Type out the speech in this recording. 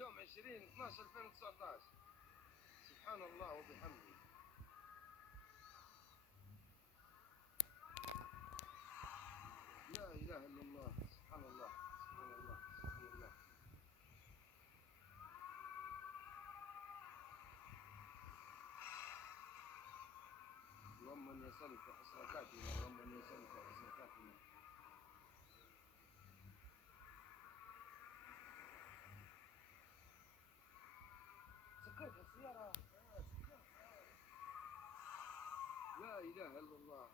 اليوم 20/12/2019. سبحان الله وبحمده. لا إله إلا الله. سبحان الله سبحان الله سبحان الله. اللهم إني أسألك حسن خاتمة، اللهم إني أسألك حسن خاتمة. سكرت السيارة. لا إله إلا الله.